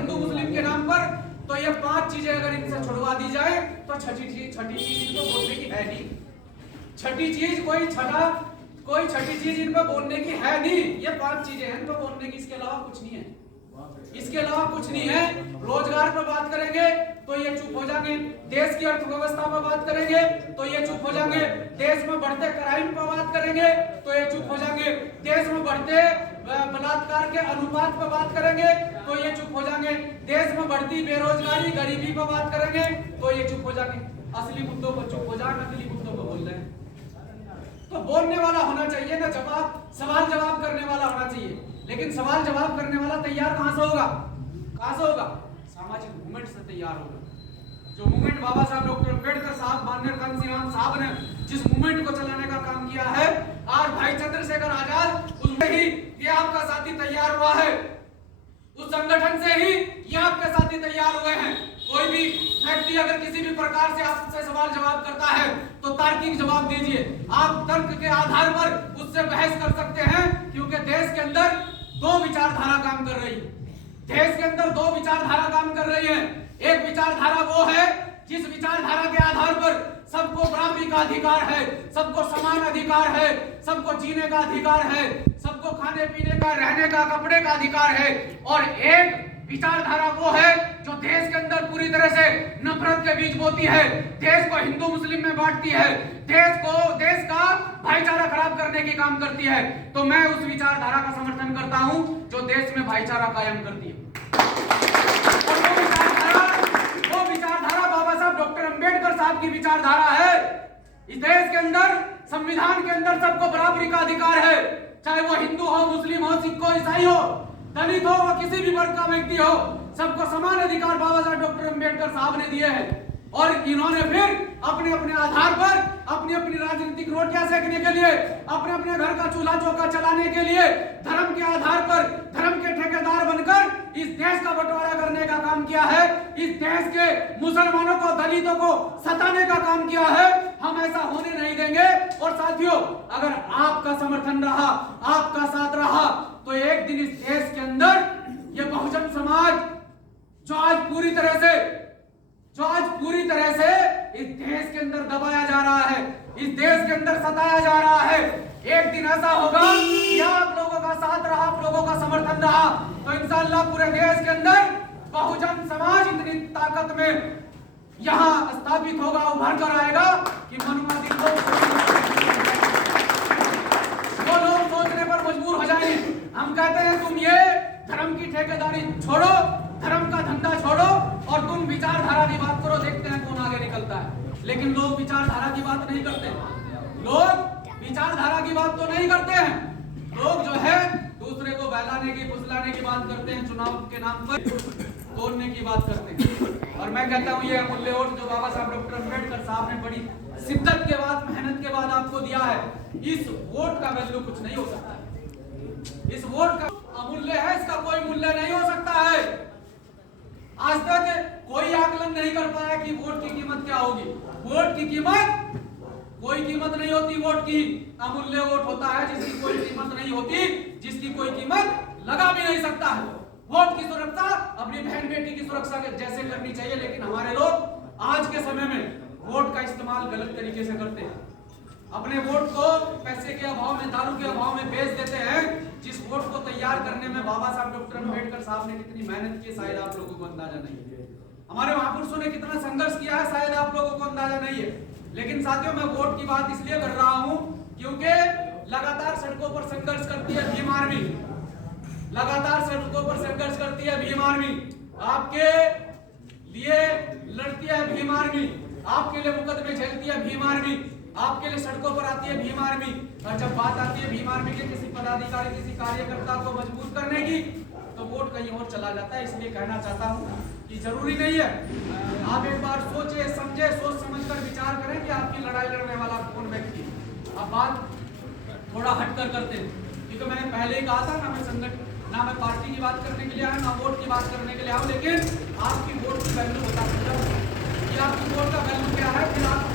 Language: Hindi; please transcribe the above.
हिंदू मुस्लिम के नाम पर, तो ये 5 चीजें अगर इनसे छुड़वा दी जाए तो छठी चीज इनको बोलने की है नहीं। छठी चीज कोई छठी चीज इन पर बोलने की है नहीं। ये 5 चीजें हैं इन पर बोलने की, इसके अलावा कुछ नहीं है। इसके अलावा कुछ नहीं है। रोजगार पर बात करेंगे तो ये चुप हो जाएंगे, देश की अर्थव्यवस्था पर बात करेंगे तो ये चुप हो जाएंगे, देश में बढ़ते क्राइम पर बात करेंगे तो ये चुप हो जाएंगे, देश में बढ़ते बलात्कार के अनुपात पर बात करेंगे तो ये चुप हो जाएंगे, देश में बढ़ती बेरोजगारी गरीबी पर बात करेंगे तो ये चुप हो जाएंगे। असली मुद्दों पर चुप हो जाए, नकली मुद्दों पर बोल रहे हैं। तो बोलने वाला होना चाहिए ना, सवाल जवाब करने वाला होना चाहिए। लेकिन सवाल जवाब करने वाला तैयार कहां से होगा? सामाजिक मूवमेंट से तैयार होगा। जो मूवमेंट बाबा साहब डॉक्टर अम्बेडकर साहब, माननीय कांशीराम साहब ने जिस मूवमेंट को चलाने का काम किया है, आज भाई चंद्रशेखर आजाद उसमें ही ये आपका साथी तैयार हुआ है, उस संगठन से ही ये आपके साथी तैयार हुए हैं। कोई भी व्यक्ति अगर किसी भी प्रकार से आपसे सवाल जवाब करता है तो तार्किक जवाब दीजिए। आप तर्क के आधार पर उससे बहस कर सकते हैं, क्योंकि देश के अंदर 2 विचारधारा काम कर रही है। देश के अंदर 2 विचारधारा काम कर रही है। एक विचारधारा वो है जिस विचारधारा के आधार पर सबको बराबरी का अधिकार है, सबको समान अधिकार है, सबको जीने का अधिकार है, सबको खाने पीने का, रहने का, कपड़े का अधिकार है। और एक विचारधारा वो है जो देश के अंदर पूरी तरह से नफरत के बीज बोती है, देश को हिंदू मुस्लिम में बांटती है, देश का भाईचारा खराब करने की काम करती है। तो मैं उस विचारधारा का समर्थन करता हूं जो देश में भाईचारा कायम करती है। वो विचारधारा बाबा साहब डॉक्टर अम्बेडकर साहब की विचारधारा है। इस देश के अंदर, संविधान के अंदर सबको बराबरी का अधिकार है, चाहे वो हिंदू हो, मुस्लिम हो, सिख हो, ईसाई हो, दलित हो, वो किसी भी वर्ग का व्यक्ति हो, सबको समान अधिकार बाबा साहब डॉक्टर अम्बेडकर साहब ने दिए हैं। और इन्होंने फिर अपने अपने आधार पर अपनी अपनी राजनीतिक रोटियां सेकने के लिए, अपने अपने घर का चूल्हा चौका चलाने के लिए धर्म के आधार पर धर्म के ठेकेदार बनकर इस देश का बंटवारा करने का काम किया है। इस देश के मुसलमानों को, दलितों को सताने का काम किया है। हम ऐसा होने नहीं देंगे। और साथियों, अगर आपका समर्थन रहा, आपका साथ रहा, तो एक दिन इस देश के अंदर ये बहुजन समाज जो आज पूरी तरह से इस देश के अंदर दबाया जा रहा है, इस देश के अंदर सताया जा रहा है, एक दिन ऐसा होगा कि आप लोगों का साथ रहा, आप लोगों का समर्थन रहा, तो इंशाअल्लाह पूरे देश के अंदर बहुजन समाज इतनी ताकत में यहां स्थापित होगा, उभर कर आएगा कि मनुवादी लोग सोचने पर मजबूर हो जाएंगे। हम कहते हैं तुम ये धर्म की ठेकेदारी छोड़ो, धर्म का धंधा छोड़ो और तुम विचारधारा की बात करो, देखते हैं कौन आगे निकलता है। लेकिन लोग विचारधारा की बात नहीं करते। लोग विचारधारा की बात तो नहीं करते हैं। लोग जो है दूसरे को बहलाने की, फुसलाने की बात करते हैं, चुनाव के नाम पर तोड़ने की बात करते हैं। और मैं कहता हूं ये अमूल्य वोट जो बाबा साहब डॉक्टर अम्बेडकर साहब ने बड़ी शिद्दत के बाद, मेहनत के बाद आपको दिया है, इस वोट का वैल्यू कुछ नहीं हो सकता है। इस वोट का अमूल्य है, इसका कोई मूल्य नहीं हो सकता है। आज तक कोई आकलन नहीं कर पाया कि वोट की कीमत क्या होगी। वोट की कीमत, कोई कीमत नहीं होती वोट की। अमूल्य वोट होता है जिसकी कोई कीमत नहीं होती, जिसकी कोई कीमत लगा भी नहीं सकता है। वोट की सुरक्षा अपनी बहन बेटी की सुरक्षा जैसे करनी चाहिए, लेकिन हमारे लोग आज के समय में वोट का इस्तेमाल गलत तरीके से करते हैं। अपने वोट को पैसे के अभाव में, दारू के अभाव में बेच देते हैं। जिस वोट को तैयार करने में बाबा साहब डॉक्टर अम्बेडकर साहब ने कितनी मेहनत की, शायद आप लोगों को अंदाजा नहीं है। हमारे महापुरुषों ने कितना संघर्ष किया है, शायद आप लोगों को अंदाजा नहीं है। लेकिन साथियों, मैं वोट की बात इसलिए कर रहा हूं क्योंकि लगातार सड़कों पर संघर्ष करती है भीम आर्मी, लगातार सड़कों पर संघर्ष करती है भीम आर्मी, आपके लिए लड़ती है भीम आर्मी, आपके लिए मुकदमे झेलती है भीम आर्मी, आपके लिए सड़कों पर आती है भीम आर्मी। और जब बात आती है भीम आर्मी के किसी पदाधिकारी, किसी कार्यकर्ता को मजबूत करने की, तो वोट कहीं और चला जाता है। इसलिए कहना चाहता हूं कि जरूरी नहीं है, आप एक बार सोचे समझे, सोच समझकर विचार करें कि आपकी लड़ाई लड़ने वाला कौन व्यक्ति। अब बात थोड़ा हटकर करते हैं, क्योंकि मैंने पहले ही कहा था ना, मैं संगठन, ना मैं पार्टी की बात करने के लिए आया, ना वोट की बात करने के लिए आया, लेकिन आपकी वोट की वैल्यू बता सकता हूं कि आपकी वोट का वैल्यू क्या है। फिर आप